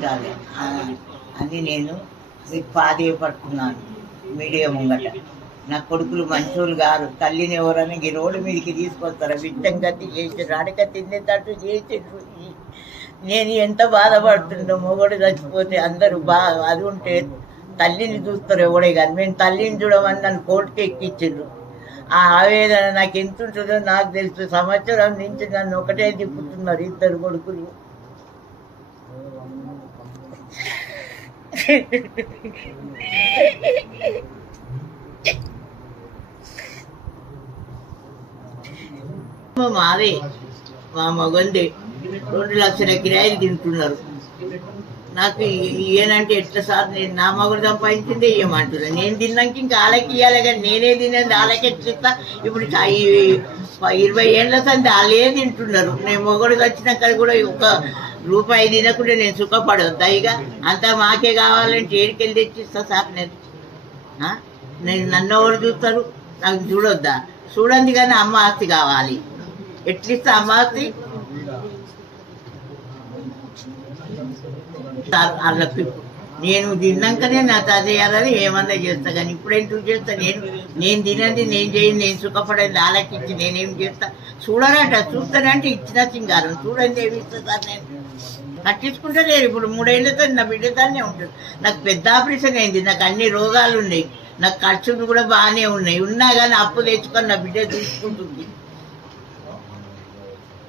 ఉండాలి. అని నేను మీకు పట్టుకున్నాను మీడియా ముంగట. నా కొడుకులు మంచోళ్ళు గారు తల్లిని ఎవరని ఈ రోడ్డు మీదకి తీసుకొస్తారు? బిడ్డం చేసి చేసారు అడక తినేటట్టు చేసారు నేను ఎంత బాధపడుతుండో మొగడు చచ్చిపోతే అందరూ బాగా అది ఉంటే తల్లిని చూస్తారు ఎవడే కానీ. మేము తల్లిని చూడమని నన్ను కోర్టుకి ఎక్కించిండ్రు. ఆ ఆవేదన నాకు ఎంత ఉంటుందో నాకు తెలుసు. సంవత్సరం నుంచి నన్ను ఒకటే తిప్పుతున్నారు ఇద్దరు కొడుకులు. మావే మా మగంది రెండు లక్షల కిరాయిలు తింటున్నారు. నాకు ఈయనంటే ఎట్లా సార్? నేను నా మగుడు సంపాదించింది ఏమంటున్నా నేను తిన్నాక ఇంకా వాళ్ళకి ఇవ్వాలి కానీ నేనే తినేది వాళ్ళకి ఎట్లా ఇప్పుడు ఇరవై ఏళ్ళ సంది వాళ్ళే తింటున్నారు. నేను మొగుడు వచ్చినాక కూడా ఒక రూపాయి తినకుండా నేను సుఖపడొద్దా ఇక? అంతా మాకే కావాలంటే ఏడికెళ్ళి తెచ్చిస్తా సార్ నేను. నేను నన్ను ఎవరు చూస్తారు? నాకు చూడొద్దా? చూడండి కానీ అమ్మ ఆస్తి కావాలి. ఎట్లిస్తా అమ్మ ఆస్తి? వాళ్ళ వాళ్ళకి నేను తిన్నాకనే నా తాత ఏమన్నా చేస్తా కానీ ఇప్పుడు ఎందుకు చేస్తా? నేను నేను తినండి నేను చేయను నేను సుఖపడేది ఆలకించి నేనేం చేస్తా? చూడరట చూస్తానంటే ఇచ్చిన సింగారం. చూడండి ఏమి ఇస్తాను నేను. కట్టించుకుంటే లేరు ఇప్పుడు మూడేళ్ళతో నా బిడ్డతోనే ఉంటుంది. నాకు పెద్ద ఆపరేషన్ అయింది నాకు అన్ని రోగాలు ఉన్నాయి నాకు ఖర్చులు కూడా బాగానే ఉన్నాయి. ఉన్నా కానీ అప్పు తెచ్చుకొని నా బిడ్డ తీసుకుంటుంది.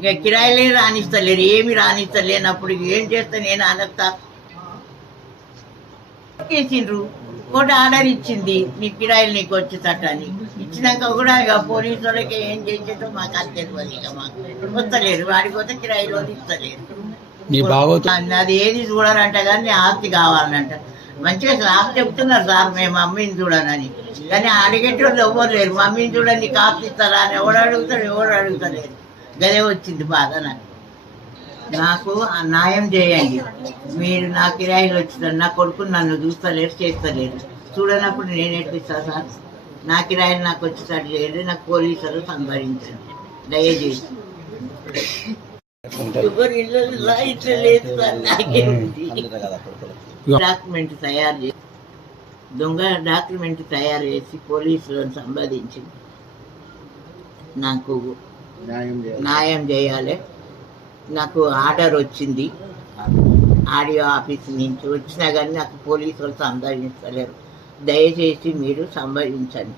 ఇక కిరాయిలే రాణిస్తలేరు ఏమి రాణిస్తలేనప్పుడు ఏం చేస్తా నేను అనక్తా చేసిండ్రు. కోర్టు ఆర్డర్ ఇచ్చింది నీ కిరాయిలు నీకు వచ్చేటట్టని ఇచ్చినాక కూడా ఇక పోలీసు వాళ్ళకి ఏం చేసేటో మాకు అది తెలియదు ఇక మాకు. వస్తలేరు వాడికి పోతే కిరాయిలు ఇస్తలేరు. అది ఏది చూడాలంట కానీ నీ ఆస్తి కావాలంట. మంచిగా సార్ చెప్తున్నారు సార్ మేము మమ్మీని చూడనని. కానీ అడిగేటోళ్ళు ఎవ్వరు లేరు. మమ్మీని చూడండి నీకు ఆస్తి ఇస్తారా అని ఎవడు అడుగుతాడు ఎవడు అడుగుతలేరు. గదే వచ్చింది బాధ నాకు. నాకు న్యాయం చేయండి. మీరు నా కిరాయిలు వచ్చిన నా కొడుకు నన్ను చూస్తలేరు చేస్తలేరు. చూడనప్పుడు నేను ఎట్లిస్తా సార్? నా కిరాయిలు నాకు వచ్చేటట్టు చేయండి నాకు పోలీసులు సంపాదించండి దయచేసి. ఎవరి ఇట్లా లేదు సార్ డాక్యుమెంట్ తయారు చేసి దొంగ డాక్యుమెంట్ తయారు చేసి పోలీసులను సంపాదించి నాకు న్యాయం చేయాలి. నాకు ఆర్డర్ వచ్చింది. ఆడియో ఆఫీస్ నుంచి వచ్చినా కానీ నాకు పోలీసులు వాళ్ళు దయచేసి మీరు సంభవించండి.